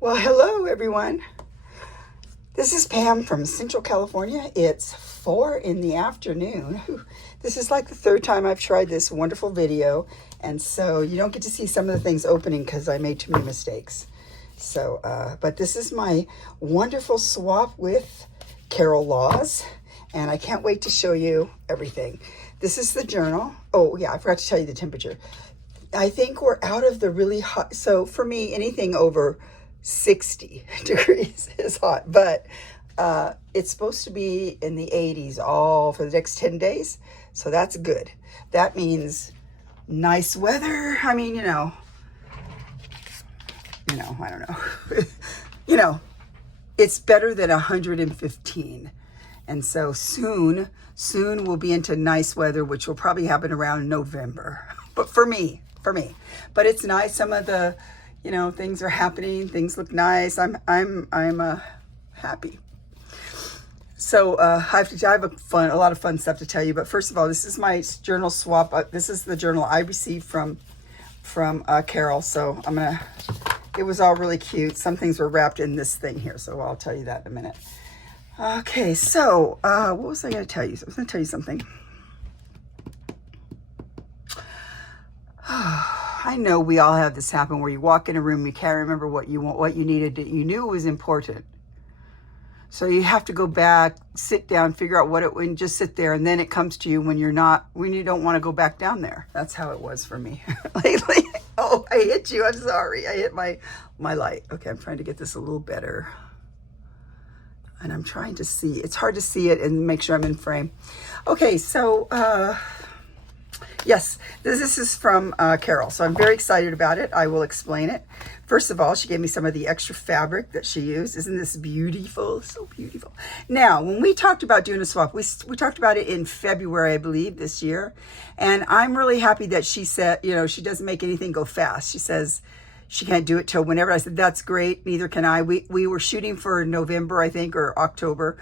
Well, hello everyone. This is Pam from Central California. It's 4 in the afternoon. This is like the third time I've tried this wonderful video, and so you don't get to see some of the things opening because I made too many mistakes. So, but this is my wonderful swap with Carol Laws, and I can't wait to show you everything. This is the journal. Oh yeah, I forgot to tell you the temperature. I think we're out of the really hot, so for me, anything over 60 degrees is hot, but it's supposed to be in the 80s all for the next 10 days. So that's good. That means nice weather. I mean, I don't know. It's better than 115. And so soon we'll be into nice weather, which will probably happen around November. But for me, but it's nice. Some of the things are happening. Things look nice. I'm happy. So I have a lot of fun stuff to tell you. But first of all, this is my journal swap. This is the journal I received from Carol. So it was all really cute. Some things were wrapped in this thing here. So I'll tell you that in a minute. Okay. So what was I going to tell you? I was going to tell you something. I know we all have this happen where you walk in a room, you can't remember what you want, what you needed, you knew it was important. So you have to go back, sit down, figure out and just sit there, and then it comes to you when you don't want to go back down there. That's how it was for me lately. Oh, I hit you. I'm sorry. I hit my light. Okay, I'm trying to get this a little better. And I'm trying to see. It's hard to see it and make sure I'm in frame. Okay, so yes, this is from Carol, so I'm very excited about it. I will explain it. First of all, she gave me some of the extra fabric that she used. Isn't this beautiful? So beautiful. Now, when we talked about doing a swap, we talked about it in February, I believe, this year. And I'm really happy that she said, she doesn't make anything go fast. She says she can't do it till whenever. I said, that's great. Neither can I. We were shooting for November, I think, or October.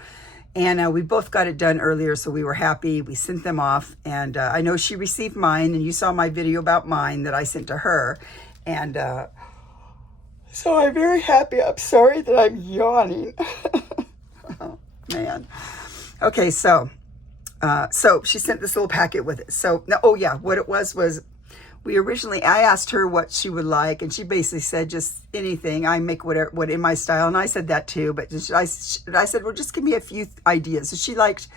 And we both got it done earlier, so we were happy. We sent them off, and I know she received mine, and you saw my video about mine that I sent to her. And so I'm very happy. I'm sorry that I'm yawning. Oh, man. Okay, so she sent this little packet with it. So, oh yeah, what it was I asked her what she would like, and she basically said just anything. I make what in my style, and I said that too. But I said, well, just give me a few ideas. So she liked,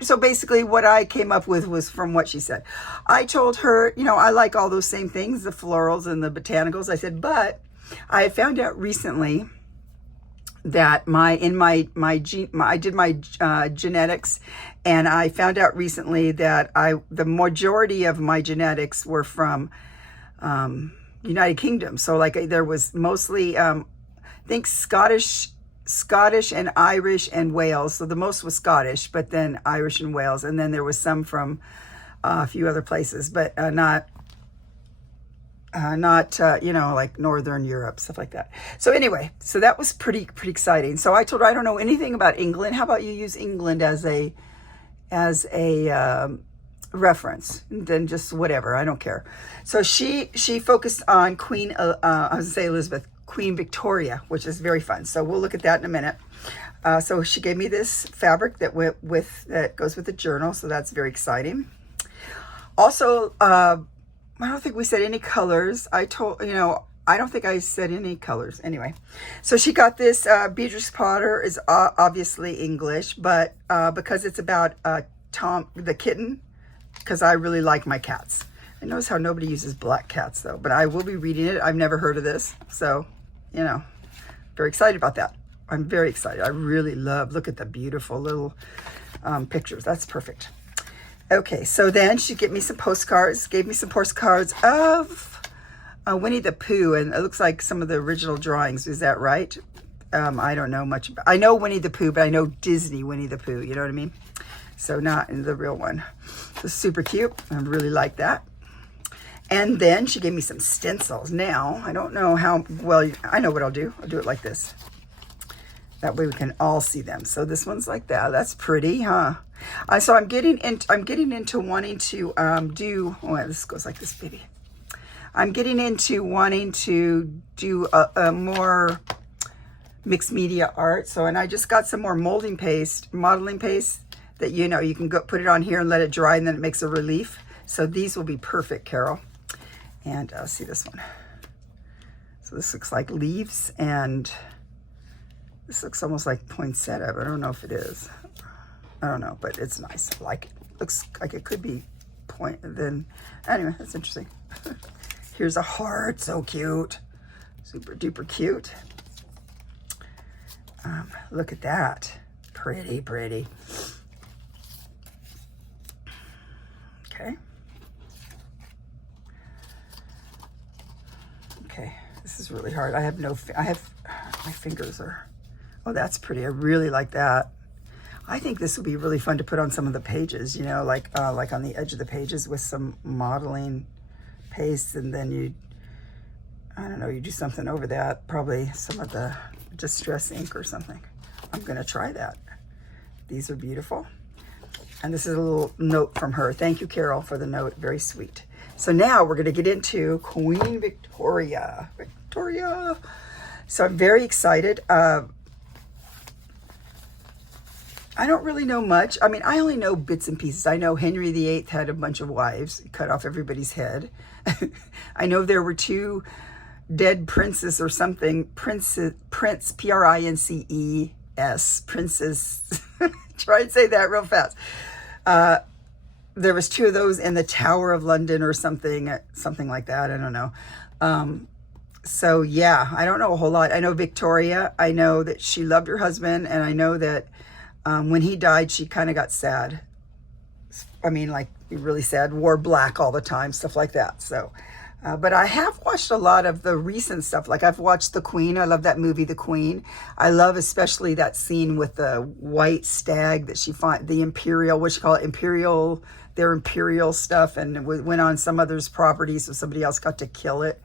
so basically what I came up with was from what she said. I told her, I like all those same things, the florals and the botanicals. I said, but I found out recently that I did my genetics, and I found out recently that the majority of my genetics were from United Kingdom. So like there was mostly I think Scottish and Irish and Wales. So the most was Scottish, but then Irish and Wales, and then there was some from a few other places, but not like Northern Europe, stuff like that. So anyway, so that was pretty exciting. So I told her, I don't know anything about England. How about you use England as a reference, and then just whatever, I don't care. So she focused on Queen Elizabeth, Queen Victoria, which is very fun. So we'll look at that in a minute. So she gave me this fabric that goes with the journal, so that's very exciting. Also, I don't think we said any colors. I don't think I said any colors. Anyway, so she got this. Beatrice Potter is obviously English, but because it's about Tom the kitten, because I really like my cats. I notice how nobody uses black cats though, but I will be reading it. I've never heard of this, so very excited about that. I'm very excited. I really look at the beautiful little pictures. That's perfect. Okay, so then she gave me some postcards of Winnie the Pooh, and it looks like some of the original drawings. Is that right? I don't know much I know Winnie the Pooh, but I know Disney Winnie the Pooh, you know what I mean? So not in the real one. It's super cute. I really like that. And then she gave me some stencils. Now, I don't know how well, I know what I'll do. I'll do it like this. That way we can all see them. So this one's like that. That's pretty, huh? So I'm getting into wanting to do. Oh, this goes like this, baby. I'm getting into wanting to do a more mixed media art. So, and I just got some more modeling paste that, you know, you can go put it on here and let it dry, and then it makes a relief. So these will be perfect, Carol. And see this one. So this looks like leaves, and this looks almost like poinsettia, but I don't know if it is. I don't know, but it's nice. I like it. Looks like it could be then anyway, that's interesting. Here's a heart, so cute. Super duper cute. Look at that. Pretty, pretty. Okay. Okay, this is really hard. My fingers are, oh, that's pretty. I really like that. I think this would be really fun to put on some of the pages, you know, like on the edge of the pages with some modeling paste, and then I don't know, you do something over that, probably some of the distress ink or something. I'm gonna try that. These are beautiful. And this is a little note from her. Thank you, Carol, for the note. Very sweet. So now we're gonna get into Queen Victoria. Victoria. So I'm very excited. I don't really know much. I mean, I only know bits and pieces. I know Henry VIII had a bunch of wives, cut off everybody's head. I know there were 2 dead princes or something. Prince, P-R-I-N-C-E-S, princes. Try and say that real fast. There was 2 of those in the Tower of London or something like that. I don't know. So yeah, I don't know a whole lot. I know Victoria. I know that she loved her husband, and I know that when he died, she kind of got sad. I mean, like really sad, wore black all the time, stuff like that. So, but I have watched a lot of the recent stuff. Like I've watched The Queen. I love that movie, The Queen. I love especially that scene with the white stag that she the imperial, what you call it, their imperial stuff, and it went on some other's property, so somebody else got to kill it.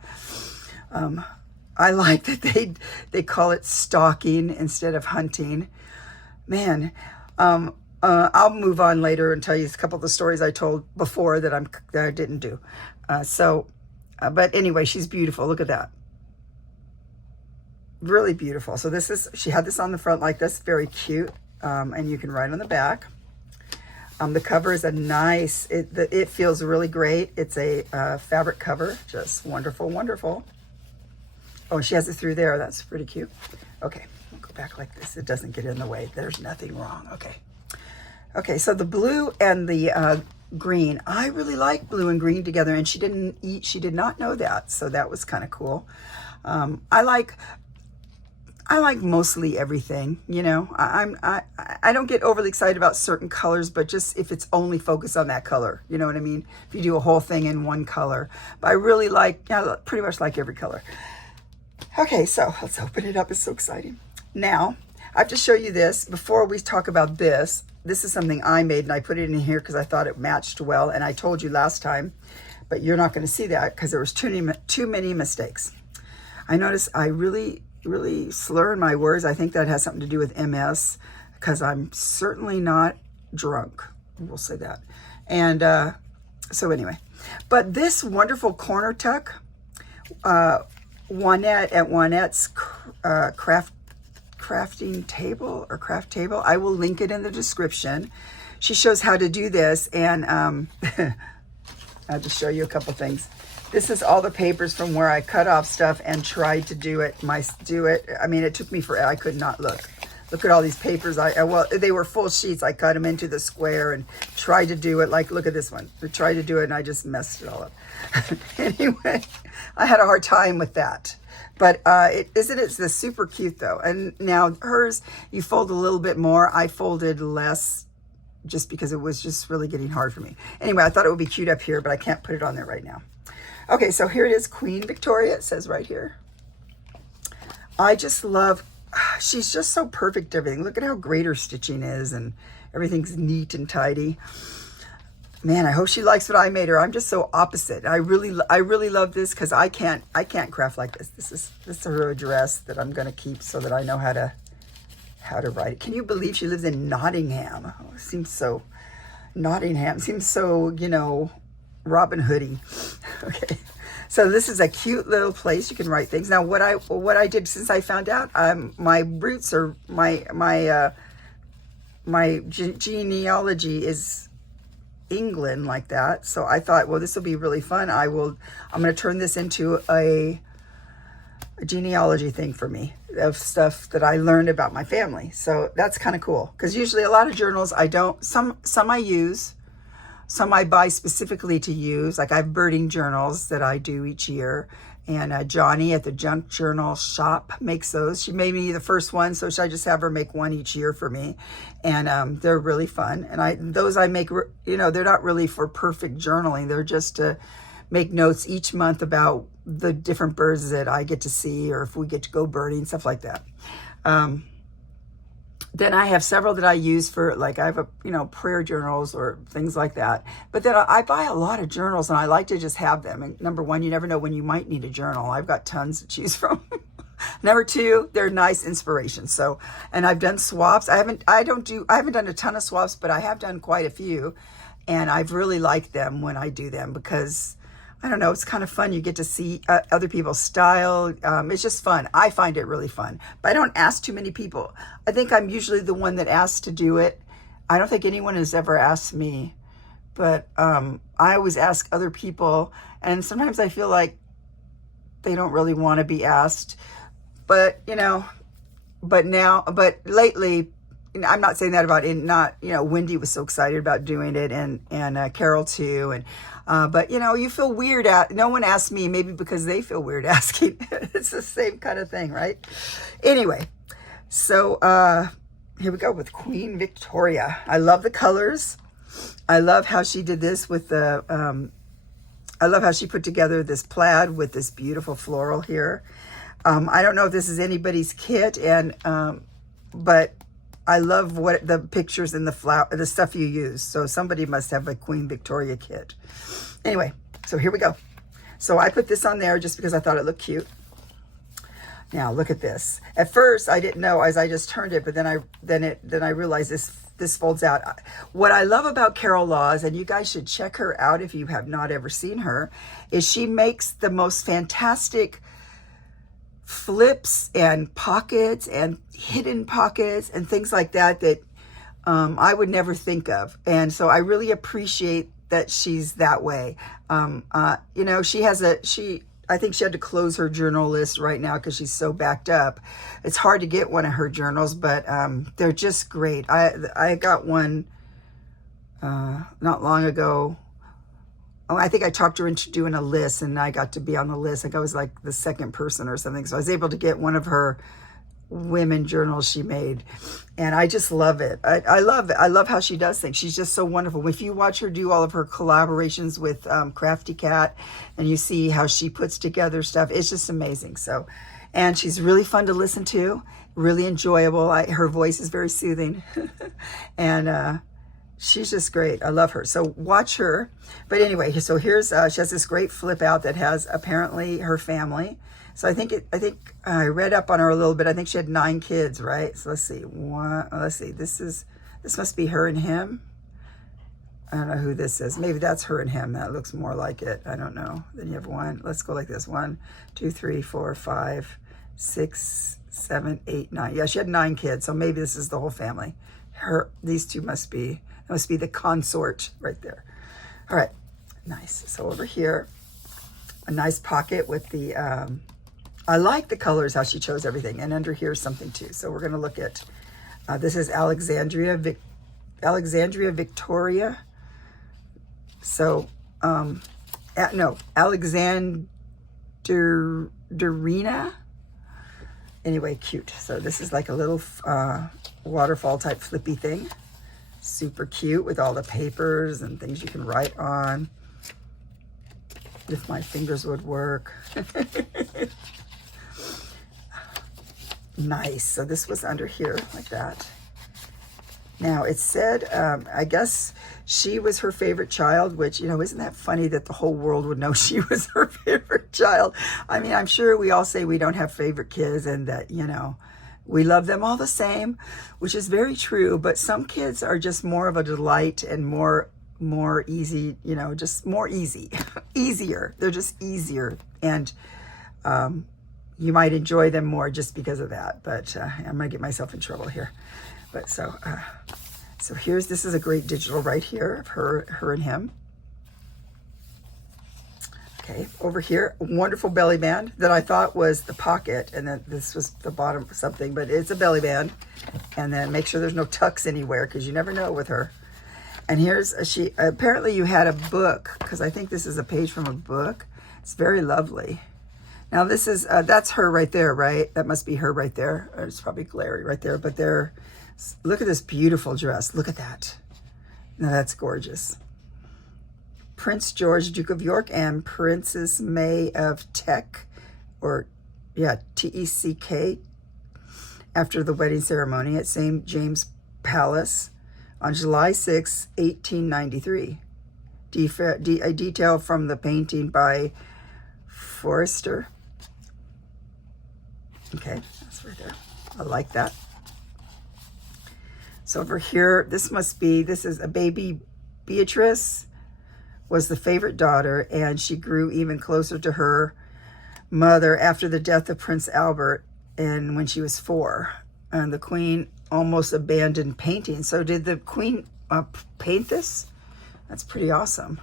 I like that they call it stalking instead of hunting. Man, I'll move on later and tell you a couple of the stories I told before that I didn't do. But anyway, she's beautiful. Look at that. Really beautiful. So she had this on the front like this, very cute. And you can write on the back. The cover is a nice, it feels really great. It's a fabric cover, just wonderful, wonderful. Oh, she has it through there. That's pretty cute. Okay. Go back like this. It doesn't get in the way. There's nothing wrong. Okay. Okay, so the blue and the green. I really like blue and green together, and she did not know that, so that was kind of cool. I like mostly everything, you know. I don't get overly excited about certain colors, but just if it's only focused on that color, you know what I mean? If you do a whole thing in one color. But I really pretty much like every color. Okay, so let's open it up. It's so exciting. Now, I have to show you this. Before we talk about this, this is something I made, and I put it in here because I thought it matched well, and I told you last time, but you're not going to see that because there was too many mistakes. I noticed I really slur in my words. I think that has something to do with MS, because I'm certainly not drunk. We'll say that. And so anyway, but this wonderful corner tuck, Juanette at Juanette's crafting table or craft table. I will link it in the description. She shows how to do this, and I'll just show you a couple things. This is all the papers from where I cut off stuff and tried to do it. I mean, it took me forever. I could not look. Look at all these papers. Well, they were full sheets. I cut them into the square and tried to do it. Like, look at this one. I tried to do it, and I just messed it all up. Anyway, I had a hard time with that. But it's this super cute, though. And now hers, you fold a little bit more. I folded less just because it was just really getting hard for me. Anyway, I thought it would be cute up here, but I can't put it on there right now. Okay, so here it is, Queen Victoria. It says right here. I just love, she's just so perfect at everything. Look at how great her stitching is, and everything's neat and tidy. Man, I hope she likes what I made her. I'm just so opposite. I really love this because I can't craft like this. This is her address that I'm gonna keep so that I know how to write it. Can you believe she lives in Nottingham? Oh, it seems so, Nottingham seems so, you know, Robin Hoody. Okay, So this is a cute little place you can write things. Now, what I did since I found out, my roots are my genealogy is England like that. So I thought, well, this will be really fun. I'm going to turn this into a genealogy thing for me of stuff that I learned about my family. So that's kind of cool, because usually a lot of journals I don't, some I use, some I buy specifically to use. Like I have birding journals that I do each year, and Johnny at the Junk Journal Shop makes those. She made me the first one, so I just have her make one each year for me, and they're really fun. And those I make, you know, they're not really for perfect journaling. They're just to make notes each month about the different birds that I get to see, or if we get to go birding, stuff like that. Then I have several that I use for, like, I have prayer journals or things like that. But then I buy a lot of journals, and I like to just have them. And number one, you never know when you might need a journal. I've got tons to choose from. Number two, they're nice inspiration. So, and I've done swaps. I haven't done a ton of swaps, but I have done quite a few, and I've really liked them when I do them, because I don't know, it's kind of fun. You get to see other people's style. It's just fun. I find it really fun. But I don't ask too many people. I think I'm usually the one that asks to do it. I don't think anyone has ever asked me. But I always ask other people. And sometimes I feel like they don't really want to be asked. But, but lately, I'm not saying that about Wendy was so excited about doing it, and Carol too. But you feel weird no one asked me, maybe because they feel weird asking. It's the same kind of thing, right? Anyway, so here we go with Queen Victoria. I love the colors. I love how she did this with I love how she put together this plaid with this beautiful floral here. I don't know if this is anybody's kit, but I love what the pictures and the stuff you use. So somebody must have a Queen Victoria kit. Anyway, so here we go. So I put this on there just because I thought it looked cute. Now look at this. At first I didn't know as I just turned it, but then I realized this folds out. What I love about Carol Laws, and you guys should check her out if you have not ever seen her, is she makes the most fantastic flips and pockets and hidden pockets and things like that I would never think of. And so I really appreciate that she's that way. I think she had to close her journal list right now because she's so backed up. It's hard to get one of her journals, but they're just great. I got one not long ago. I think I talked her into doing a list, and I got to be on the list. Like I was like the second person or something. So I was able to get one of her women journals she made, and I just love it. I love it. I love how she does things. She's just so wonderful. If you watch her do all of her collaborations with Crafty Cat, and you see how she puts together stuff, it's just amazing. So, and she's really fun to listen to, really enjoyable. Her voice is very soothing, and she's just great. I love her. So watch her. But anyway, so here's she has this great flip out that has apparently her family. So I think I read up on her a little bit. I think she had 9 kids, right? So let's see. Let's see. This must be her and him. I don't know who this is. Maybe that's her and him. That looks more like it. I don't know. Then you have 1. Let's go like this. 1, 2, 3, 4, 5, 6, 7, 8, 9. Yeah, she had 9 kids. So maybe this is the whole family. These two must be the consort right there. All right, nice. So over here, a nice pocket with the, I like the colors, how she chose everything. And under here is something too. So we're gonna look at, this is Alexandria Victoria. So, no, Alexandrina. Anyway, cute. So this is like a little waterfall type flippy thing. Super cute with all the papers and things you can write on. If my fingers would work. Nice. So this was under here like that. Now it said, I guess she was her favorite child, which, isn't that funny that the whole world would know she was her favorite child? I mean, I'm sure we all say we don't have favorite kids and that, we love them all the same, which is very true. But some kids are just more of a delight and more more easy, you know, just more easy, easier. They're just easier. And you might enjoy them more just because of that. But I'm going to get myself in trouble here. But so this is a great digital right here of her and him. Okay, over here, a wonderful belly band that I thought was the pocket, and then this was the bottom of something, but it's a belly band. And then make sure there's no tucks anywhere, because you never know with her. And here's apparently you had a book, because I think this is a page from a book. It's very lovely. Now this is, that's her right there, right? That must be her right there. It's probably glary right there, but look at this beautiful dress. Look at that. Now that's gorgeous. Prince George, Duke of York, and Princess May of Teck, or yeah, Teck, after the wedding ceremony at St. James Palace on July 6, 1893. A detail from the painting by Forrester. Okay, that's right there. I like that. So over here, this is a baby Beatrice. Was the favorite daughter, and she grew even closer to her mother after the death of Prince Albert, and when she was 4. And the Queen almost abandoned painting. So did the Queen paint this? That's pretty awesome.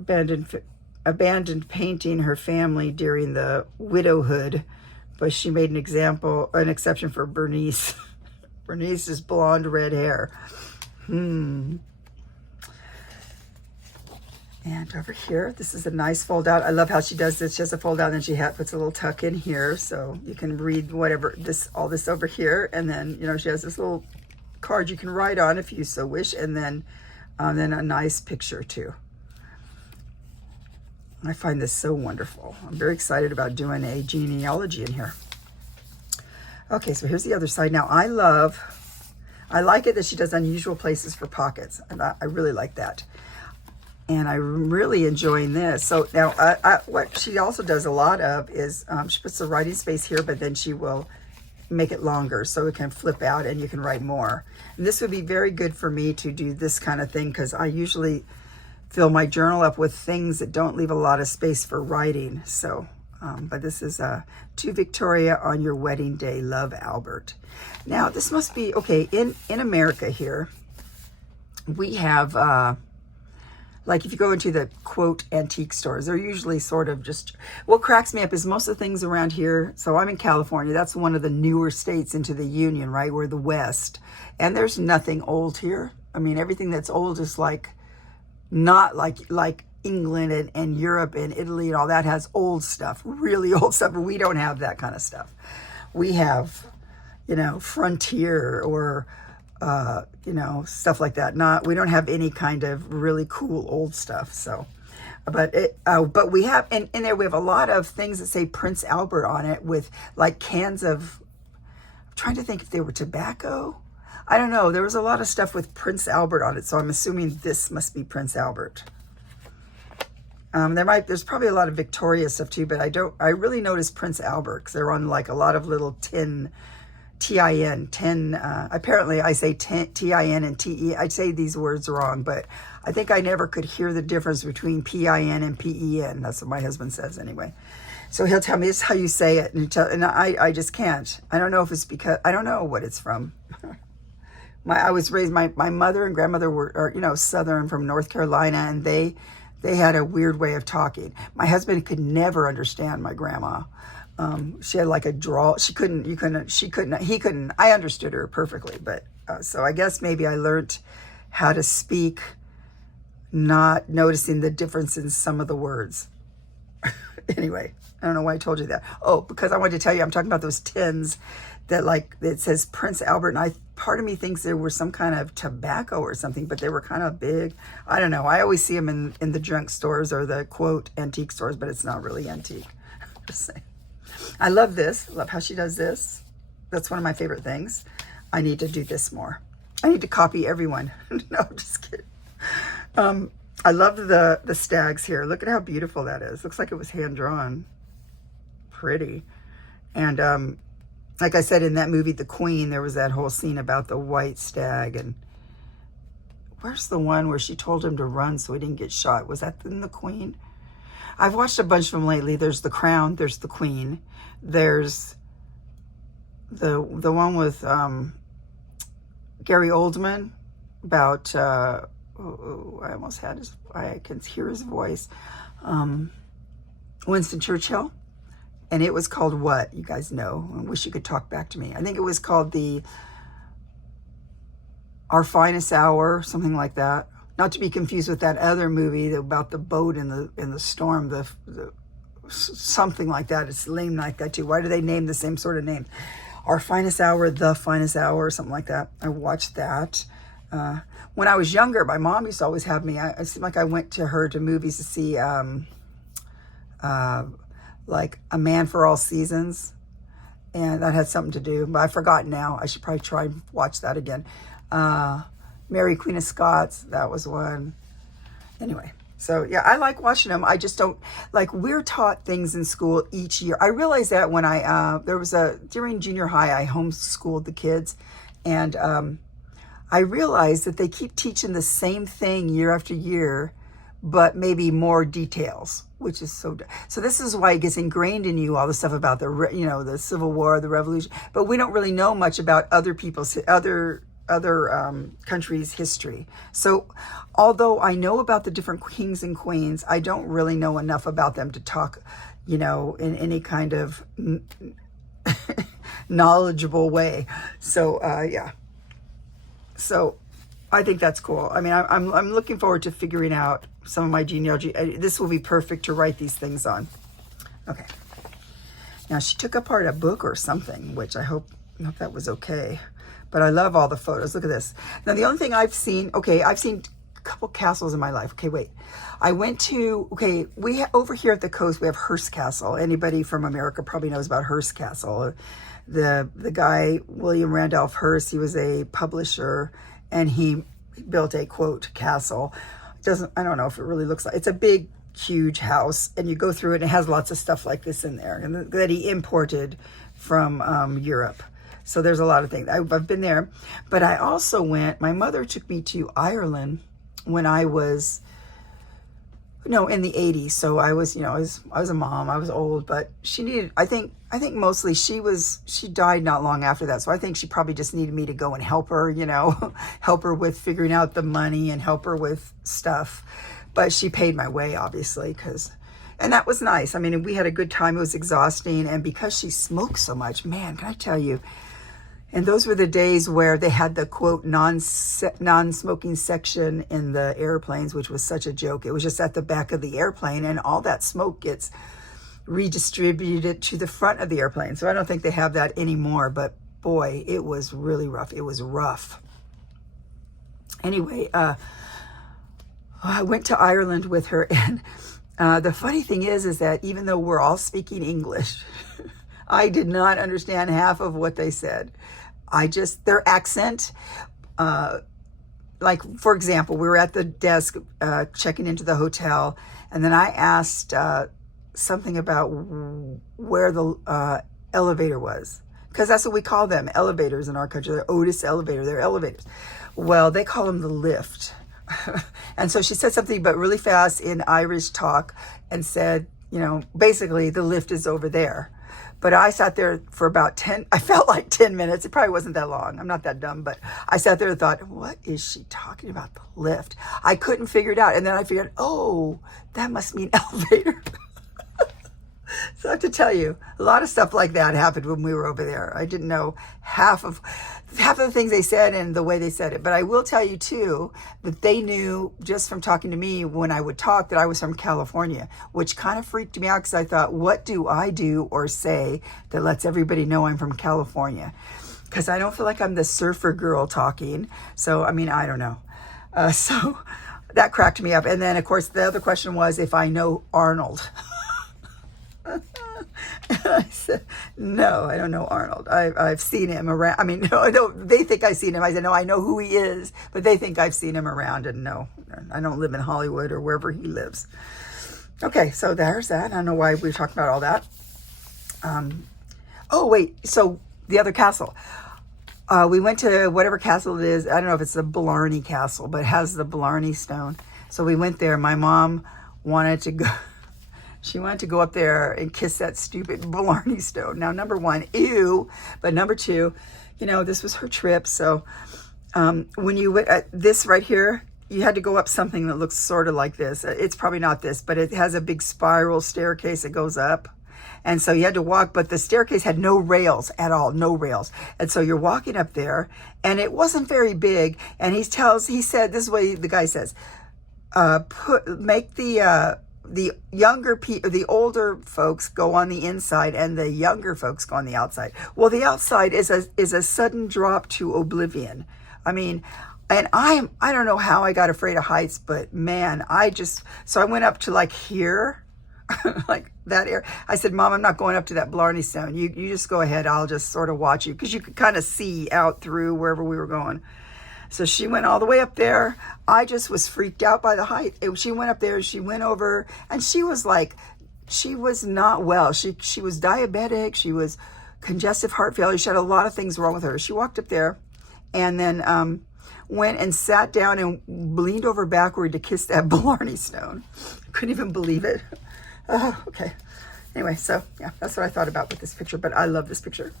Abandoned painting her family during the widowhood, but she made an exception for Bernice. Bernice's blonde red hair. And over here, this is a nice fold out. I love how she does this. She has a fold out and she puts a little tuck in here. So you can read all this over here. And then, you know, she has this little card you can write on if you so wish. And then a nice picture too. I find this so wonderful. I'm very excited about doing a genealogy in here. Okay, so here's the other side. Now I like it that she does unusual places for pockets. And I really like that. And I'm really enjoying this. So now what she also does a lot of is she puts the writing space here, but then she will make it longer so it can flip out and you can write more. And this would be very good for me to do this kind of thing, because I usually fill my journal up with things that don't leave a lot of space for writing. So, but this is to Victoria on your wedding day. Love, Albert. Now this must be, okay, in America here, we have... like if you go into the quote antique stores, they're usually sort of just, what cracks me up is most of the things around here. So I'm in California. That's one of the newer states into the Union, right? We're the West. And there's nothing old here. I mean, everything that's old is not like England and Europe and Italy and all that has old stuff, really old stuff. But we don't have that kind of stuff. We have, you know, frontier or, you know, stuff like that. We don't have any kind of really cool old stuff. So, but we have, and in there we have a lot of things that say Prince Albert on it with like cans of, I'm trying to think if they were tobacco. I don't know. There was a lot of stuff with Prince Albert on it. So I'm assuming this must be Prince Albert. There's probably a lot of Victoria stuff too, but I really noticed Prince Albert because they're on like a lot of little tin, T-I-N, 10, apparently I say T-I-N and T-E. I say these words wrong, but I think I never could hear the difference between P-I-N and P-E-N. That's what my husband says anyway. So he'll tell me, this is how you say it. And I just can't. I don't know if it's because, I don't know what it's from. I was raised, my mother and grandmother were, you know, Southern from North Carolina, and they had a weird way of talking. My husband could never understand my grandma. She had like a drawl. He couldn't, I understood her perfectly, but, so I guess maybe I learned how to speak, not noticing the difference in some of the words. Anyway, I don't know why I told you that. Oh, because I wanted to tell you, I'm talking about those tins that like, it says Prince Albert, and part of me thinks there were some kind of tobacco or something, but they were kind of big. I don't know. I always see them in the junk stores or the quote antique stores, but it's not really antique. Just saying. I love this. Love how she does this. That's one of my favorite things. I need to do this more. I need to copy everyone. No, I'm just kidding. I love the stags here. Look at how beautiful that is. Looks like it was hand drawn. Pretty. And like I said, in that movie, The Queen, there was that whole scene about the white stag. And where's the one where she told him to run so he didn't get shot? Was that in The Queen? I've watched a bunch of them lately. There's The Crown, there's The Queen, there's the one with Gary Oldman about I almost had his, I can hear his voice, Winston Churchill, and it was called what? You guys know. I wish you could talk back to me. I think it was called Our Finest Hour, something like that. Not to be confused with that other movie about the boat in the storm, the something like that. It's lame like that too. Why do they name the same sort of name? Our Finest Hour, The Finest Hour, or something like that. I watched that. When I was younger, my mom used to always have me. It seemed like I went to her to movies to see like A Man for All Seasons, and that had something to do, but I've forgotten now. I should probably try and watch that again. Mary Queen of Scots, that was one. Anyway, so yeah, I like watching them. I just don't, like, we're taught things in school each year. I realized that when during junior high, I homeschooled the kids, and I realized that they keep teaching the same thing year after year, but maybe more details, which is so this is why it gets ingrained in you, all the stuff about the Civil War, the Revolution, but we don't really know much about other countries' history. So although I know about the different kings and queens, I don't really know enough about them to talk, in any kind of knowledgeable way. So yeah. So I think that's cool. I mean, I'm looking forward to figuring out some of my genealogy. This will be perfect to write these things on. Okay. Now, she took apart a book or something, which I hope that was okay. But I love all the photos. Look at this. Now, the only thing I've seen a couple castles in my life. Okay, wait. I went to, over here at the coast, we have Hearst Castle. Anybody from America probably knows about Hearst Castle. The guy, William Randolph Hearst, he was a publisher, and he built a, quote, castle. I don't know if it really looks like, it's a big, huge house, and you go through it, and it has lots of stuff like this in there, and that he imported from Europe. So there's a lot of things. I've been there, but I also my mother took me to Ireland when I was, in the 80s. So I was, I was a mom, I was old, but she needed, I think mostly she died not long after that. So I think she probably just needed me to go and help her, help her with figuring out the money and help her with stuff. But she paid my way, obviously, and that was nice. I mean, we had a good time. It was exhausting. And because she smoked so much, man, can I tell you, and those were the days where they had the, quote, non-smoking section in the airplanes, which was such a joke. It was just at the back of the airplane, and all that smoke gets redistributed to the front of the airplane. So I don't think they have that anymore, but boy, it was really rough. It was rough. Anyway, I went to Ireland with her, and the funny thing is that even though we're all speaking English, I did not understand half of what they said. Their accent, like, for example, we were at the desk checking into the hotel, and then I asked something about where the elevator was, because that's what we call them, elevators in our country. They're Otis elevator, they're elevators. Well, they call them the lift. And so she said something, but really fast in Irish talk, and said, basically the lift is over there. But I sat there for about I felt like 10 minutes. It probably wasn't that long. I'm not that dumb, but I sat there and thought, what is she talking about, the lift? I couldn't figure it out. And then I figured, oh, that must mean elevator. So I have to tell you, a lot of stuff like that happened when we were over there. I didn't know half of the things they said and the way they said it. But I will tell you, too, that they knew just from talking to me when I would talk that I was from California, which kind of freaked me out, because I thought, what do I do or say that lets everybody know I'm from California? Because I don't feel like I'm the surfer girl talking. So, I mean, I don't know. So that cracked me up. And then, of course, the other question was if I know Arnold. I said, no, I don't know Arnold. I've seen him around. I mean, no, they think I've seen him. I said, no, I know who he is, but they think I've seen him around, and no, I don't live in Hollywood or wherever he lives. Okay, so there's that. I don't know why we were talking about all that. Oh, wait, so the other castle. We went to whatever castle it is. I don't know if it's the Blarney Castle, but it has the Blarney Stone. So we went there. My mom wanted to go. She wanted to go up there and kiss that stupid Blarney Stone. Now, number one, ew. But number two, you know, this was her trip. So when you went at this right here, you had to go up something that looks sort of like this. It's probably not this, but it has a big spiral staircase that goes up. And so you had to walk, but the staircase had no rails at all, no rails. And so you're walking up there, and it wasn't very big. And he said, this is what the guy says, make the younger people, the older folks go on the inside, and the younger folks go on the outside. Well, the outside is a sudden drop to oblivion. I mean, and I don't know how I got afraid of heights, but man, so I went up to like here, like that area. I said, Mom, I'm not going up to that Blarney Stone. You just go ahead. I'll just sort of watch you, because you could kind of see out through wherever we were going. So she went all the way up there. I just was freaked out by the height. She went up there, she went over, and she was not well. She was diabetic. She was congestive heart failure. She had a lot of things wrong with her. She walked up there and then went and sat down and leaned over backward to kiss that Blarney Stone. Couldn't even believe it. Oh, okay. Anyway, so yeah, that's what I thought about with this picture, but I love this picture.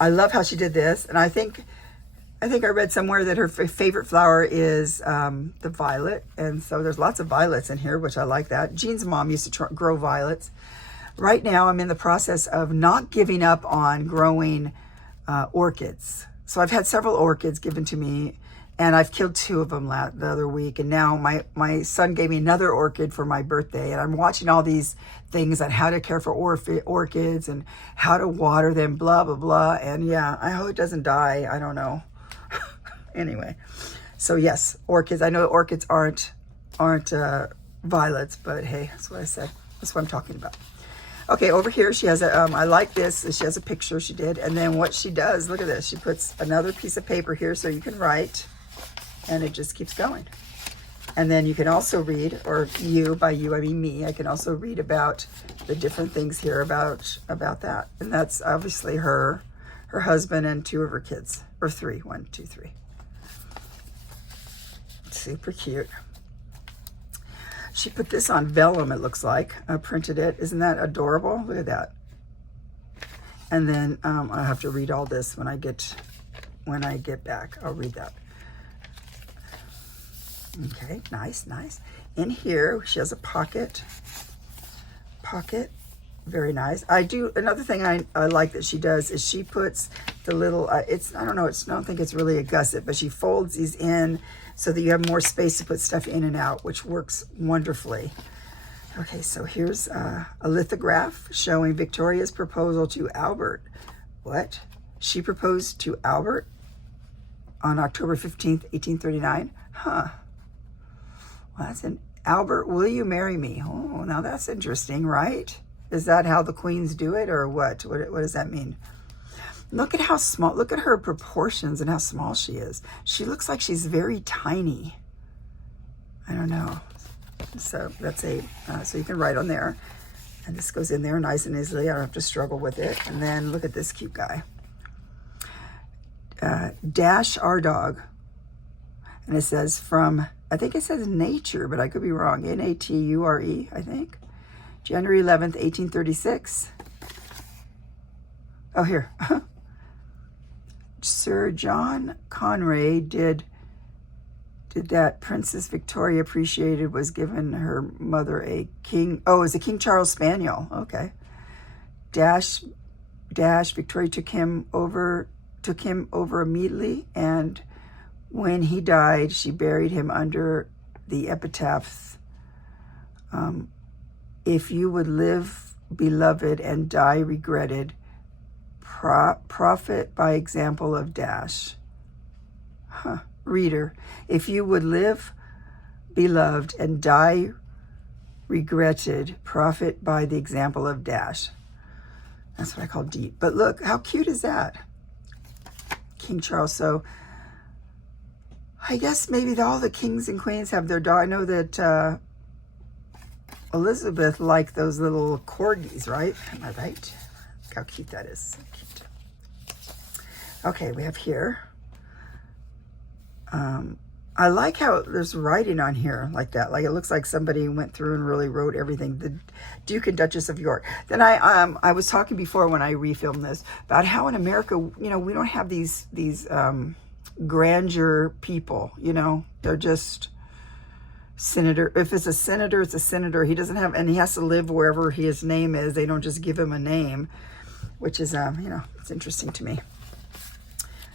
I love how she did this, and I think I read somewhere that her favorite flower is the violet, and so there's lots of violets in here, which I like that. Jean's mom used to grow violets. Right now, I'm in the process of not giving up on growing orchids. So I've had several orchids given to me, and I've killed 2 of them the other week. And now my son gave me another orchid for my birthday, and I'm watching all these things on how to care for orchids and how to water them, blah, blah, blah. And yeah, I hope it doesn't die. I don't know. Anyway, so yes, orchids. I know orchids aren't violets, but hey, that's what I said. That's what I'm talking about. Okay, over here she has a, I like this. She has a picture she did. And then what she does, look at this. She puts another piece of paper here so you can write, and it just keeps going. And then you can also read, or by you, I mean me, I can also read about the different things here about that. And that's obviously her husband and 2 of her kids, or 3, 1, 2, 3. Super cute. She put this on vellum, it looks like. I printed it. Isn't that adorable? Look at that. And then I'll have to read all this when I get back. I'll read that. Okay, nice, nice. In here, she has a pocket. Very nice. Another thing I like that she does is she puts the little, I don't think it's really a gusset, but she folds these in so that you have more space to put stuff in and out, which works wonderfully. Okay, so here's a lithograph showing Victoria's proposal to Albert. What? She proposed to Albert on October 15th, 1839? Huh. Well, that's an Albert, will you marry me? Oh, now that's interesting, right? Is that how the queens do it, or what? What does that mean? Look at how small, look at her proportions and how small she is. She looks like she's very tiny. I don't know. So that's so you can write on there. And this goes in there nice and easily. I don't have to struggle with it. And then look at this cute guy. Dash our dog. And it says I think it says nature, but I could be wrong. Nature, I think. January 11th, 1836. Oh, here. Sir John Conray did that Princess Victoria appreciated was given her mother a King. Oh, it was a King Charles Spaniel. Okay. Dash Victoria took him over immediately, and when he died, she buried him under the epitaph, if you would live beloved and die regretted, profit by example of Dash. Huh. Reader, if you would live beloved and die regretted, profit by the example of Dash. That's what I call deep. But look, how cute is that? King Charles. So I guess maybe all the kings and queens have their dog. I know that Elizabeth liked those little corgis, right? Am I right? Look how cute that is. So cute. Okay, we have here. I like how there's writing on here like that. Like it looks like somebody went through and really wrote everything. The Duke and Duchess of York. Then I was talking before when I refilmed this about how in America, you know, we don't have these grandeur people, you know. They're just senator. If it's a senator, it's a senator. He doesn't have, and he has to live wherever his name is. They don't just give him a name, which is, you know, it's interesting to me.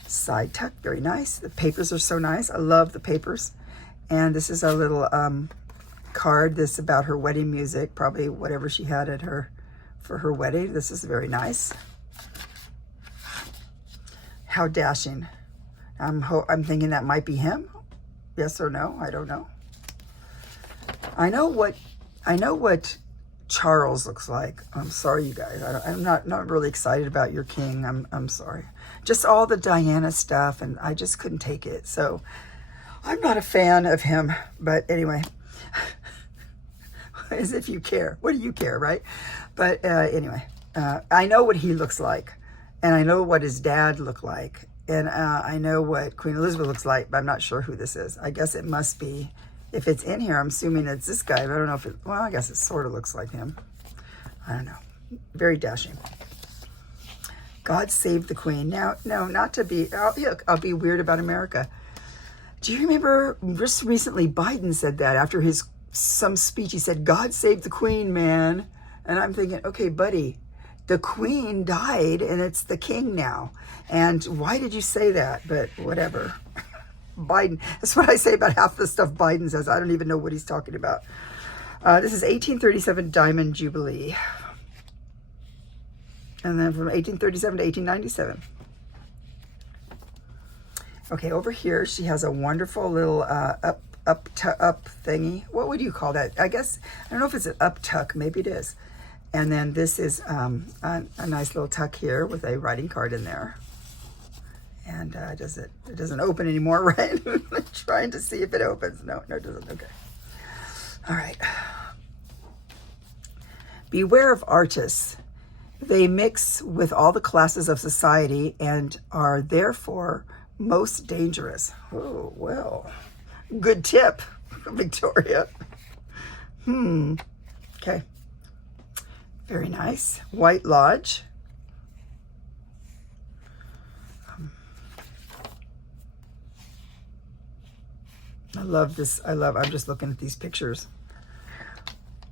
Side tuck, very nice. The papers are so nice. I love the papers. And this is a little card. This about her wedding music, probably whatever she had at her for her wedding. This is very nice. How dashing. I'm thinking that might be him. Yes or no? I don't know. I know what Charles looks like. I'm sorry, you guys. I'm not really excited about your king. I'm sorry. Just all the Diana stuff, and I just couldn't take it. So I'm not a fan of him. But anyway, as if you care. What do you care, right? But anyway, I know what he looks like, and I know what his dad looked like, and I know what Queen Elizabeth looks like, but I'm not sure who this is. I guess it must be. If it's in here, I'm assuming it's this guy, but I don't know if it, well, I guess it sort of looks like him. I don't know. Very dashing. God save the Queen. Now, no, not to be, I'll be weird about America. Do you remember just recently Biden said that after some speech, he said, God save the Queen, man. And I'm thinking, okay, buddy, the Queen died and it's the king now. And why did you say that? But whatever. Biden, that's what I say about half the stuff Biden says. I don't even know what he's talking about. This is 1837 Diamond Jubilee. And then from 1837 to 1897. Okay, over here she has a wonderful little up thingy. What would you call that? I guess, I don't know if it's an up tuck. Maybe it is. And then this is a nice little tuck here with a writing card in there. And it doesn't open anymore, right? I'm trying to see if it opens. No, it doesn't. Okay. All right. Beware of artists. They mix with all the classes of society and are therefore most dangerous. Oh, well, good tip, Victoria. Okay. Very nice. White Lodge. I love this. I'm just looking at these pictures.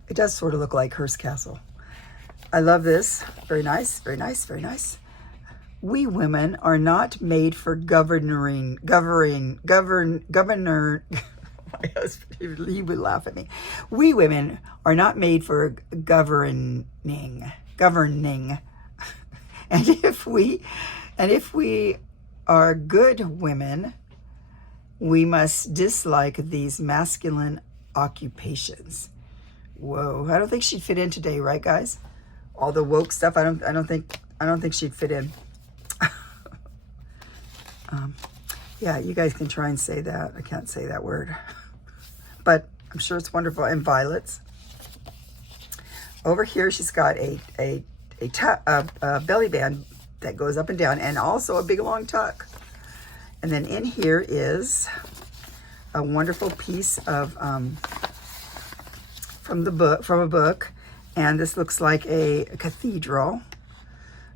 It does sort of look like Hearst Castle. I love this. Very nice, very nice, very nice. We women are not made for governor. My husband, he would laugh at me. We women are not made for governing. And if we are good women, we must dislike these masculine occupations. Whoa, I don't think she'd fit in today, right, guys? All the woke stuff, I don't think she'd fit in. Yeah, you guys can try and say that. I can't say that word, but I'm sure it's wonderful. And violets. Over here, she's got a belly band that goes up and down, and also a big long tuck. And then in here is a wonderful piece of from a book, and this looks like a cathedral.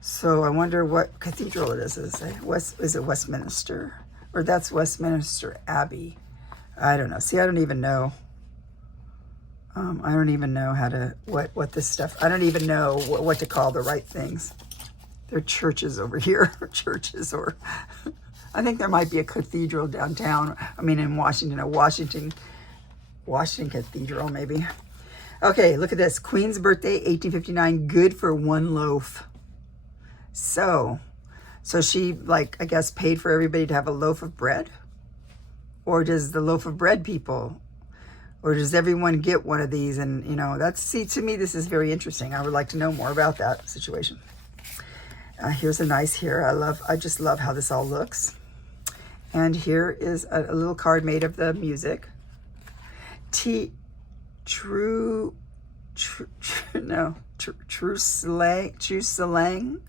So I wonder what cathedral it is. Is it Westminster? Or that's Westminster Abbey? I don't know. See, I don't even know. I don't even know how to, what this stuff, I don't even know what to call the right things. They're churches over here, churches, or I think there might be a cathedral downtown. I mean, in Washington, a Washington Cathedral, maybe. Okay, look at this. Queen's birthday, 1859, good for one loaf. So she, like, I guess, paid for everybody to have a loaf of bread? Or does the loaf of bread people, or does everyone get one of these? And, you know, see, to me, this is very interesting. I would like to know more about that situation. Here's a nice here. I just love how this all looks. And here is a little card made of the music. True slang.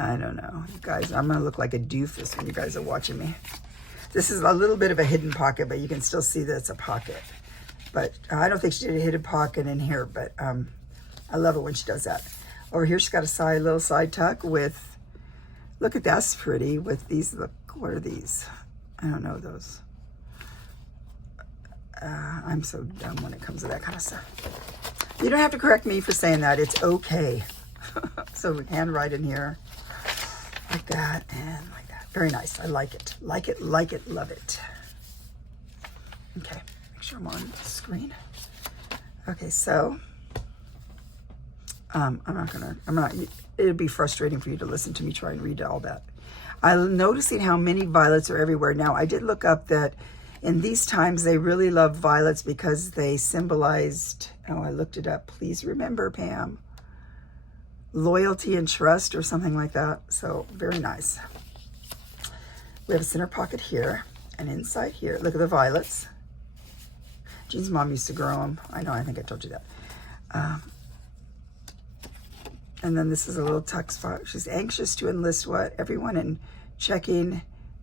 I don't know. You guys, I'm going to look like a doofus when you guys are watching me. This is a little bit of a hidden pocket, but you can still see that it's a pocket. But I don't think she did a hidden pocket in here, but I love it when she does that. Over here, she's got a little side tuck with, look at that's pretty, with these, look, what are these? I don't know those. I'm so dumb when it comes to that kind of stuff. You don't have to correct me for saying that. It's okay. So we can write in here like that and like that. Very nice. I like it. Like it, like it, love it. Okay, make sure I'm on the screen. Okay, so I'm not, it'd be frustrating for you to listen to me try and read all that. I'm noticing how many violets are everywhere. Now, I did look up that in these times, they really love violets because they symbolized, oh, I looked it up. Please remember, Pam. Loyalty and trust or something like that. So very nice. We have a center pocket here and inside here. Look at the violets. Jean's mom used to grow them. I know, I think I told you that. And then this is a little tuck spot. She's anxious to enlist what? Everyone in checking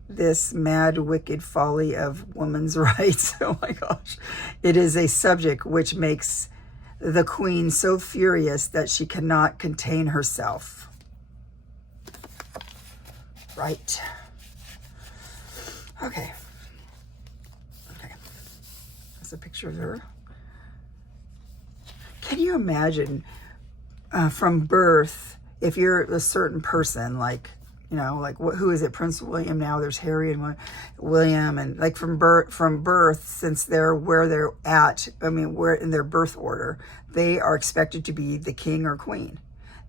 this mad, wicked folly of women's rights. Oh my gosh. It is a subject which makes the queen so furious that she cannot contain herself. Right. Okay. Okay. That's a picture of her. Can you imagine from birth, if you're a certain person, like, you know, like who is it? Prince William now. There's Harry and William, and like from birth, since they're where they're at. I mean, we're in their birth order. They are expected to be the king or queen,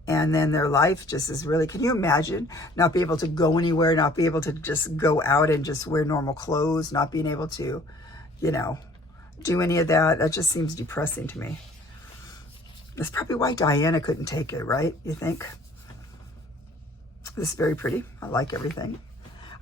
and then their life just is really. Can you imagine not be able to go anywhere, not be able to just go out and just wear normal clothes, not being able to, you know, do any of that? That just seems depressing to me. That's probably why Diana couldn't take it, right? You think? This is very pretty. I like everything.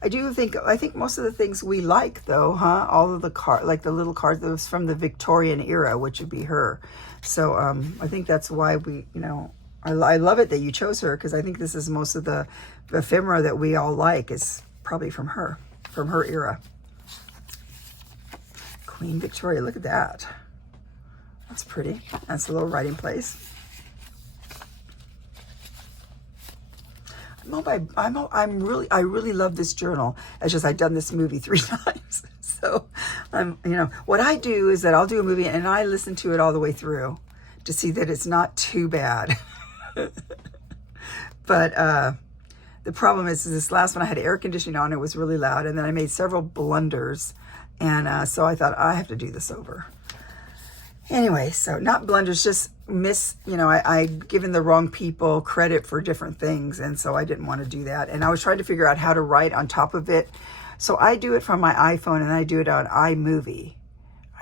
I think most of the things we like though, huh? All of the like the little cards that was from the Victorian era, which would be her. So I think that's why we, you know, I love it that you chose her, because I think this is most of the ephemera that we all like is probably from her era. Queen Victoria, look at that. That's pretty. That's a little writing place. I really love this journal. It's just I've done this movie 3 times. So you know, what I do is that I'll do a movie and I listen to it all the way through to see that it's not too bad. But the problem is this last one, I had air conditioning on, it was really loud, and then I made several blunders, and so I thought I have to do this over. Anyway, so not blunders, just you know, I given the wrong people credit for different things, and so I didn't want to do that. And I was trying to figure out how to write on top of it. So I do it from my iPhone, and I do it on iMovie.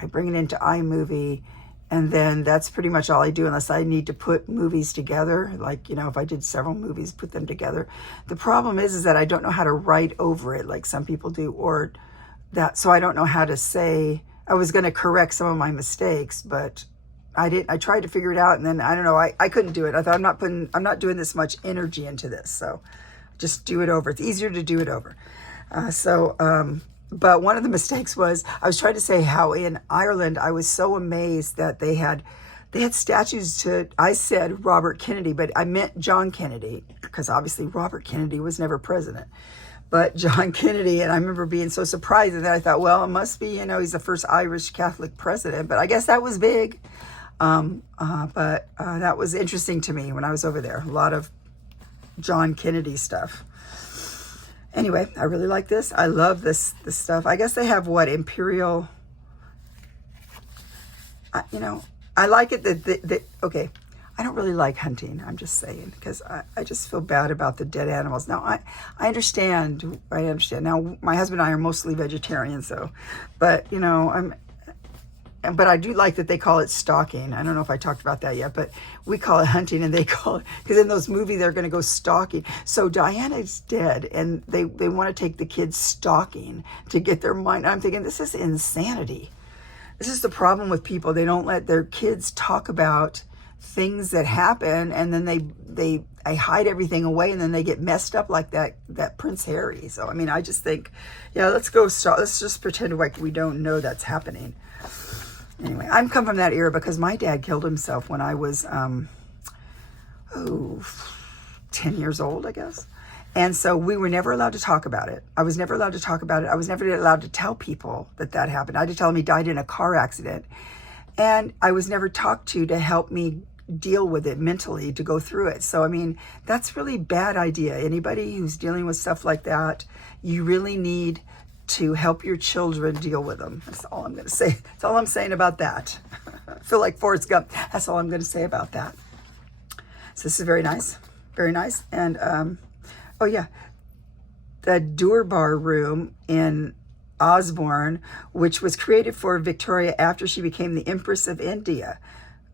I bring it into iMovie, and then that's pretty much all I do, unless I need to put movies together. Like, you know, if I did several movies, put them together. The problem is that I don't know how to write over it like some people do, or that, so I don't know how to say. I was going to correct some of my mistakes, but I didn't. I tried to figure it out, and then I don't know. I couldn't do it. I thought I'm not doing this much energy into this, so just do it over. It's easier to do it over. But one of the mistakes was I was trying to say how in Ireland I was so amazed that they had statues to. I said Robert Kennedy, but I meant John Kennedy, because obviously Robert Kennedy was never president. But John Kennedy, and I remember being so surprised, and then I thought, well, it must be, you know, he's the first Irish Catholic president, but I guess that was big. But that was interesting to me when I was over there. A lot of John Kennedy stuff. Anyway, I really like this. I love this stuff. I guess they have what, imperial, you know, I like it that okay. I don't really like hunting, I'm just saying, because I just feel bad about the dead animals. Now, I understand. Now, my husband and I are mostly vegetarian, so, but, you know, but I do like that they call it stalking. I don't know if I talked about that yet, but we call it hunting, and they call it, because in those movies, they're going to go stalking. So Diana's dead, and they want to take the kids stalking to get their mind. I'm thinking, this is insanity. This is the problem with people. They don't let their kids talk about things that happen, and then they hide everything away, and then they get messed up like that Prince Harry. So I mean, I just think, yeah, let's just pretend like we don't know that's happening. Anyway, I'm come from that era because my dad killed himself when I was 10 years old, I guess. And so we were never allowed to talk about it. I was never allowed to talk about it. I was never allowed to tell people that happened. I had to tell him he died in a car accident. And I was never talked to help me deal with it mentally, to go through it. So, I mean, that's really bad idea. Anybody who's dealing with stuff like that, you really need to help your children deal with them. That's all I'm going to say. That's all I'm saying about that. I feel like Forrest Gump. That's all I'm going to say about that. So this is very nice. Very nice. And, oh yeah, the Durbar room in Osborne, which was created for Victoria after she became the Empress of India.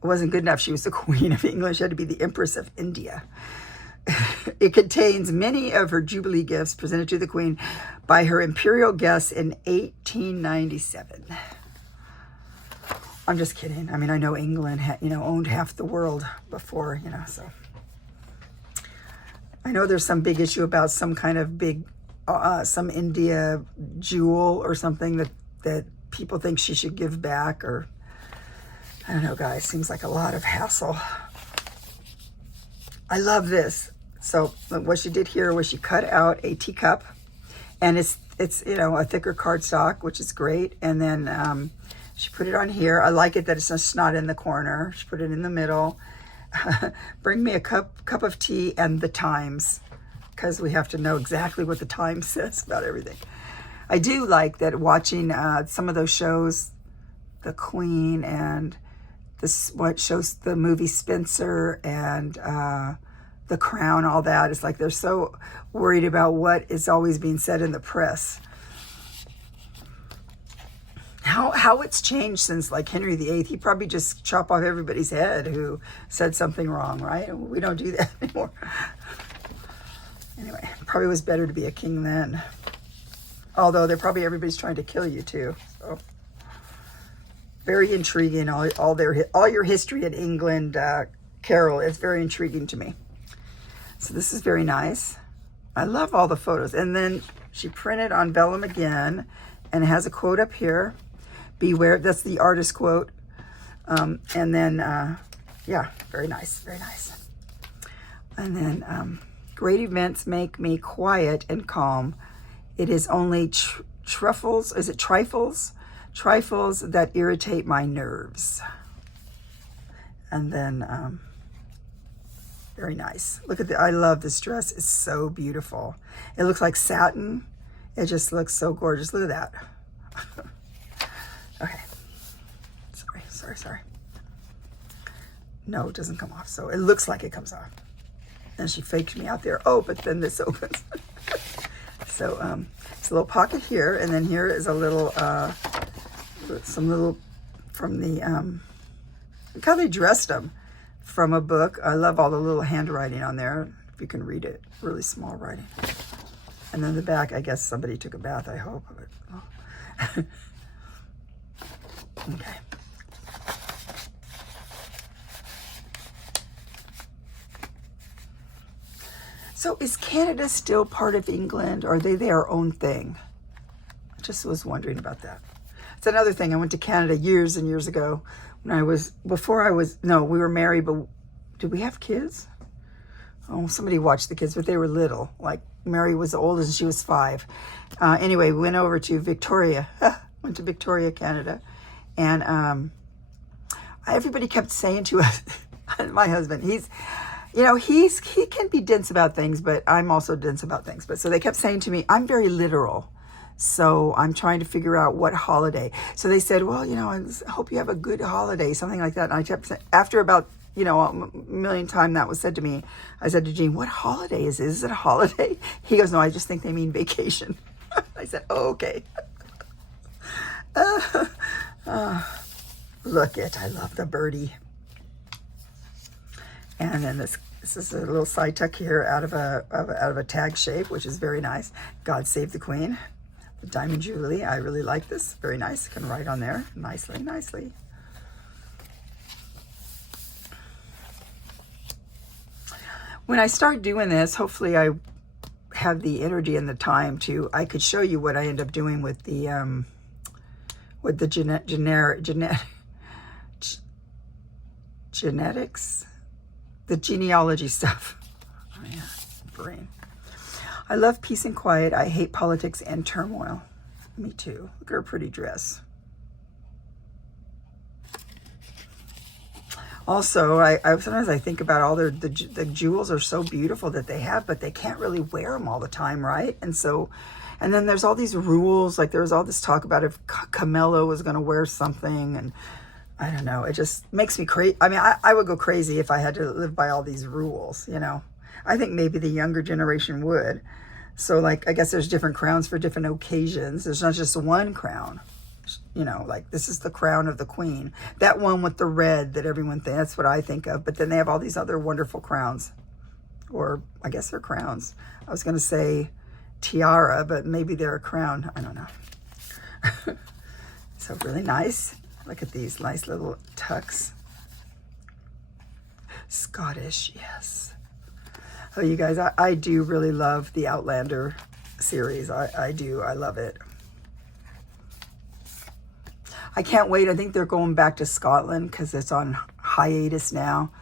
It wasn't good enough. She was the Queen of England. She had to be the Empress of India. It contains many of her Jubilee gifts presented to the Queen by her imperial guests in 1897. I'm just kidding. I mean, I know England owned half the world before, so. I know there's some big issue about some kind of big, some India jewel or something that people think she should give back, or I don't know, guys. Seems like a lot of hassle. I love this. So what she did here was she cut out a teacup, and it's a thicker cardstock, which is great. And then she put it on here. I like it that it's just not in the corner. She put it in the middle. Bring me a cup of tea and the Times, because we have to know exactly what the Times says about everything. I do like that watching some of those shows, The Queen and what shows the movie Spencer and The Crown, all that. It's like they're so worried about what is always being said in the press. How it's changed since like Henry VIII. He probably just chop off everybody's head who said something wrong, right? We don't do that anymore. Anyway, probably was better to be a king then. Although everybody's trying to kill you too. So very intriguing. All your history in England, Carol. It's very intriguing to me. So this is very nice. I love all the photos. And then she printed on vellum again, and it has a quote up here. Beware, that's the artist quote. And then, yeah, very nice, very nice. And then, great events make me quiet and calm. It is only trifles that irritate my nerves. And then, very nice. Look at I love this dress. It's so beautiful. It looks like satin. It just looks so gorgeous. Look at that. Okay. Sorry. No, it doesn't come off. So it looks like it comes off. And she faked me out there. Oh, but then this opens. So it's a little pocket here, and then here is a little, some little from the, look how they dressed them, from a book. I love all the little handwriting on there, if you can read it. Really small writing. And then the back, I guess somebody took a bath, I hope. Oh. Okay. So is Canada still part of England, or are they their own thing? I just was wondering about that. It's another thing. I went to Canada years and years ago when we were married, but did we have kids? Oh, somebody watched the kids, but they were little. Like Mary was the oldest and she was 5. Anyway, we went over to Victoria, Canada. And everybody kept saying to us, my husband, he can be dense about things, but I'm also dense about things. But so they kept saying to me, I'm very literal. So I'm trying to figure out what holiday. So they said, well, I hope you have a good holiday, something like that. And I kept saying, after about, a million times that was said to me, I said to Gene, what holiday is it? Is it a holiday? He goes, no, I just think they mean vacation. I said, oh, okay. Look I love the birdie. And then this is a little side tuck here out of a tag shape, which is very nice. God Save the Queen. The Diamond Jubilee. I really like this. Very nice. Can write on there nicely. when I start doing this, hopefully I have the energy and the time I could show you what I end up doing with the genetics, the genealogy stuff. Oh yeah, brain. I love peace and quiet. I hate politics and turmoil. Me too. Look at her pretty dress. Also, I sometimes I think about all the jewels are so beautiful that they have, but they can't really wear them all the time, right? And then there's all these rules. Like there was all this talk about if Camilla was going to wear something, and I don't know. It just makes me crazy. I mean, I would go crazy if I had to live by all these rules, you know. I think maybe the younger generation would. So, like, I guess there's different crowns for different occasions. There's not just one crown. You know, like this is the crown of the queen. That one with the red that everyone thinks, that's what I think of. But then they have all these other wonderful crowns. Or I guess they're crowns. I was going to say tiara, but maybe they're a crown. I don't know. So really nice. Look at these nice little tucks. Scottish, yes. Oh, you guys, I do really love the Outlander series. I do. I love it. I can't wait. I think they're going back to Scotland because it's on hiatus now.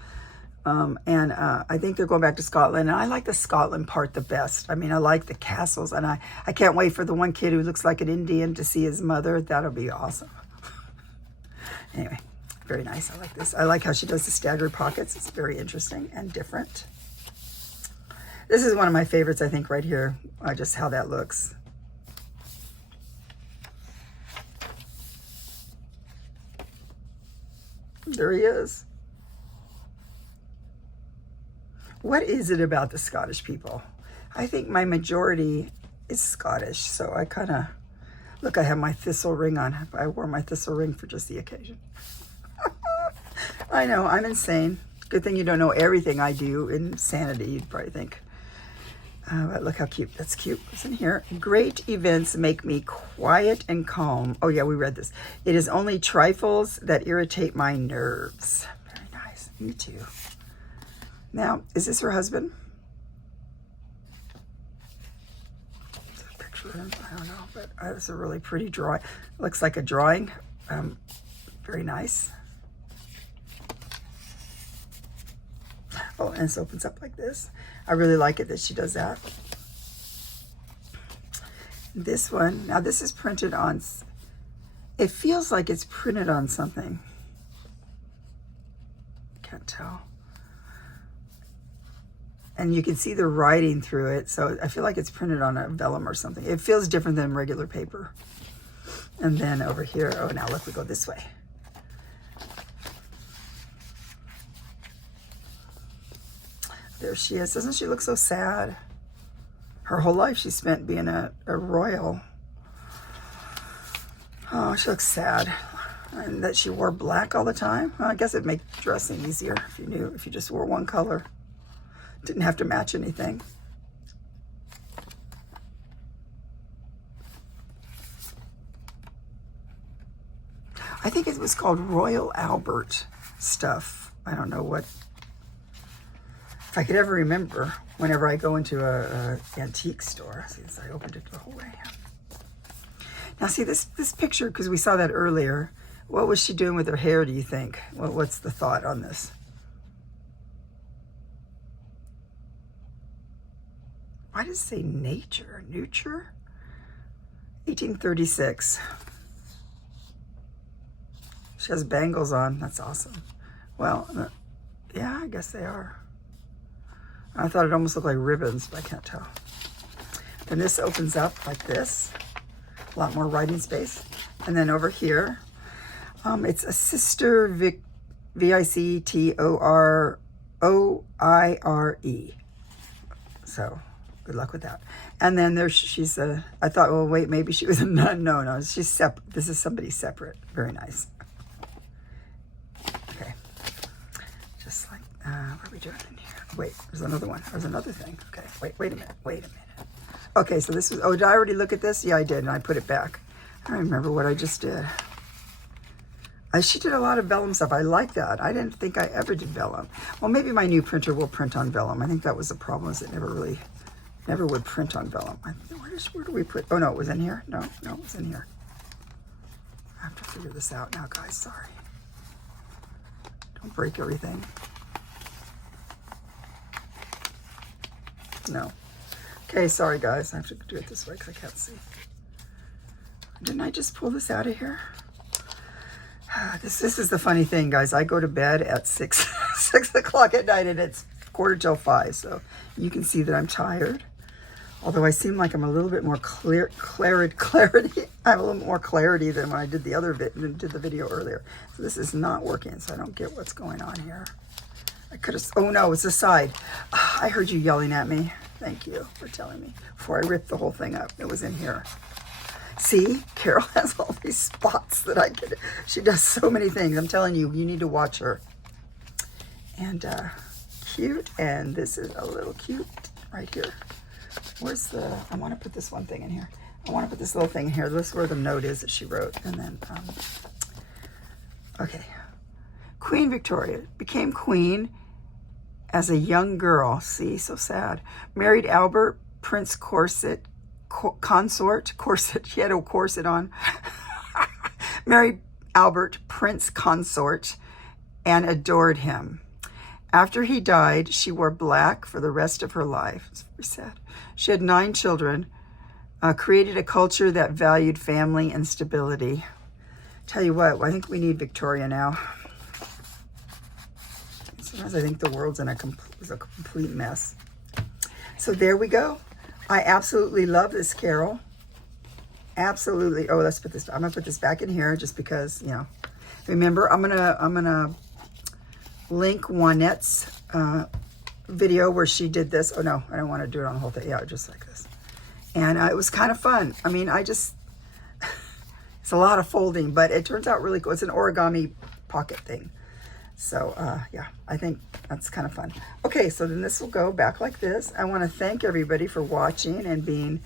I think they're going back to Scotland. And I like the Scotland part the best. I mean, I like the castles. And I can't wait for the one kid who looks like an Indian to see his mother. That'll be awesome. Anyway, very nice. I like this. I like how she does the staggered pockets. It's very interesting and different. This is one of my favorites, I think, right here. Just how that looks. There he is. What is it about the Scottish people? I think my majority is Scottish, so I kind of... Look, I have my thistle ring on. I wore my thistle ring for just the occasion. I know, I'm insane. Good thing you don't know everything I do. Insanity, you'd probably think. But look how cute. That's cute. What's in here? Great events make me quiet and calm. Oh, yeah, we read this. It is only trifles that irritate my nerves. Very nice. Me too. Now, is this her husband? Is there a picture of him? I don't know, but it's a really pretty drawing. Looks like a drawing. Very nice. Oh, and this opens up like this. I really like it that she does that. This one, now this is printed on, it feels like it's printed on something. Can't tell. And you can see the writing through it, so I feel like it's printed on a vellum or something. It feels different than regular paper. And then over here, oh, now look, we go this way. There she is. Doesn't she look so sad? Her whole life she spent being a royal. Oh, she looks sad. And that she wore black all the time. Well, I guess it'd make dressing easier if you just wore one color. Didn't have to match anything. I think it was called Royal Albert stuff. I don't know what. If I could ever remember, whenever I go into a antique store, since I opened it the whole way. Now see this picture, because we saw that earlier. What was she doing with her hair, do you think? What's the thought on this? Why does it say nature? Nurture? 1836. She has bangles on. That's awesome. Well, yeah, I guess they are. I thought it almost looked like ribbons, but I can't tell. Then this opens up like this. A lot more writing space. And then over here, it's a Sister Victoire. So good luck with that. And then she's a, I thought, well, wait, maybe she was a nun. No, she's separate. This is somebody separate. Very nice. Okay. Just like, what are we doing in here? Wait, there's another one. There's another thing. Okay, wait a minute. Okay, so this was, oh, did I already look at this? Yeah, I did, and I put it back. I don't remember what I just did. She did a lot of vellum stuff. I like that. I didn't think I ever did vellum. Well, maybe my new printer will print on vellum. I think that was the problem, is it never would print on vellum. Where do we put, oh no, it was in here? No, it was in here. I have to figure this out now, guys, sorry. Don't break everything. No. Okay, sorry guys, I have to do it this way because I can't see. Didn't I just pull this out of here? This is the funny thing, guys. I go to bed at 6 o'clock at night, and it's 4:45, so you can see that I'm tired. Although I seem like I'm a little bit more clarity. I have a little more clarity than when I did the video earlier. So this is not working, so I don't get what's going on here. I could have, oh no, it's the side. I heard you yelling at me. Thank you for telling me before I ripped the whole thing up. It was in here. See, Carol has all these spots that I could, she does so many things. I'm telling you, you need to watch her. And cute, and this is a little cute right here. Where's the, I want to put this one thing in here. I want to put this little thing in here. This is where the note is that she wrote. And then, okay. Queen Victoria became queen as a young girl. See, so sad. Married Albert, Prince Corset, consort. She had a corset on. Married Albert, Prince Consort, and adored him. After he died, she wore black for the rest of her life. It's very sad. She had 9 children, created a culture that valued family and stability. Tell you what, I think we need Victoria now. Sometimes I think the world's in a complete mess. So there we go. I absolutely love this Carol. Absolutely. Oh, let's put this, I'm gonna put this back in here just because, you know. Remember, I'm gonna link Juanette's video where she did this. Oh no, I don't want to do it on the whole thing. Yeah, just like this. And it was kind of fun. I mean, it's a lot of folding, but it turns out really cool. It's an origami pocket thing. So yeah, I think that's kind of fun. Okay, so then this will go back like this. I want to thank everybody for watching and being,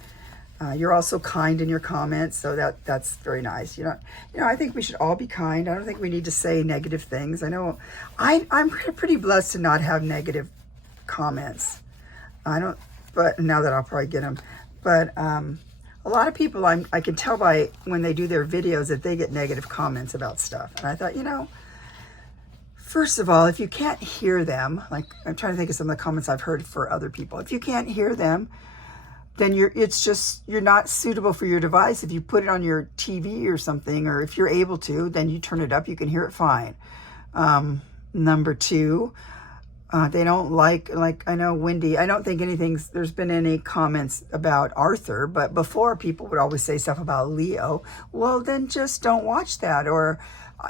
you're also kind in your comments, so that's very nice. You know, I think we should all be kind. I don't think we need to say negative things. I know I'm pretty blessed to not have negative comments. I don't, but now that I'll probably get them. But a lot of people, I can tell by when they do their videos that they get negative comments about stuff. And I thought, you know, first of all, if you can't hear them, like I'm trying to think of some of the comments I've heard for other people. If you can't hear them, then you're not suitable for your device. If you put it on your TV or something, or if you're able to, then you turn it up, you can hear it fine. Number 2, they don't like I know Wendy, I don't think there's been any comments about Arthur, but before people would always say stuff about Leo. Well, then just don't watch that. Or,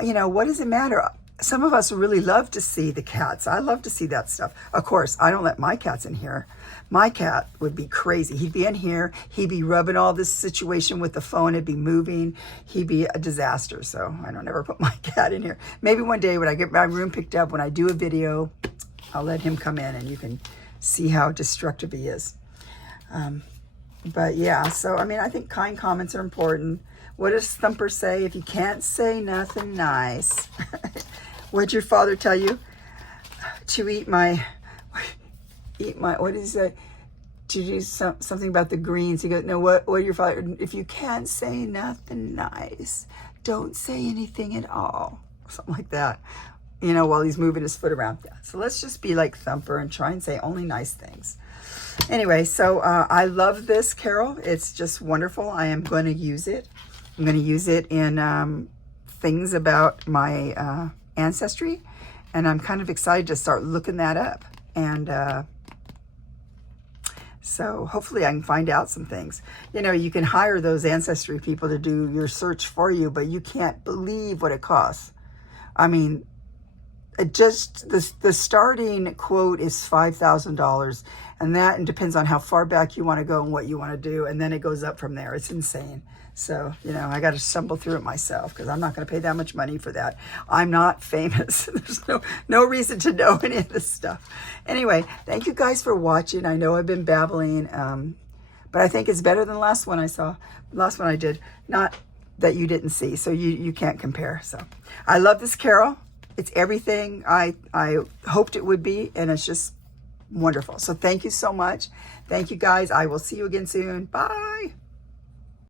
you know, what does it matter? Some of us really love to see the cats. I love to see that stuff. Of course, I don't let my cats in here. My cat would be crazy. He'd be in here. He'd be rubbing all this situation with the phone. It'd be moving. He'd be a disaster. So I don't ever put my cat in here. Maybe one day when I get my room picked up, when I do a video, I'll let him come in and you can see how destructive he is. But yeah, so I mean, I think kind comments are important. What does Thumper say? If you can't say nothing nice. What'd your father tell you? To eat my, what is that? To do something about the greens. He goes, no, what did your father, if you can't say nothing nice, don't say anything at all. Something like that. You know, while he's moving his foot around. Yeah. So let's just be like Thumper and try and say only nice things. Anyway, so I love this Carol. It's just wonderful. I am going to use it. I'm going to use it in things about my ancestry, and I'm kind of excited to start looking that up. And so hopefully I can find out some things. You know, you can hire those ancestry people to do your search for you, but you can't believe what it costs. I mean, just the starting quote is $5,000, and that depends on how far back you want to go and what you want to do, and then it goes up from there. It's insane. So, you know, I got to stumble through it myself because I'm not going to pay that much money for that. I'm not famous. There's no reason to know any of this stuff. Anyway, thank you guys for watching. I know I've been babbling, but I think it's better than the last one I saw. The last one I did. Not that you didn't see. So you can't compare. So I love this carol. It's everything I hoped it would be, and it's just wonderful. So thank you so much. Thank you guys. I will see you again soon. Bye.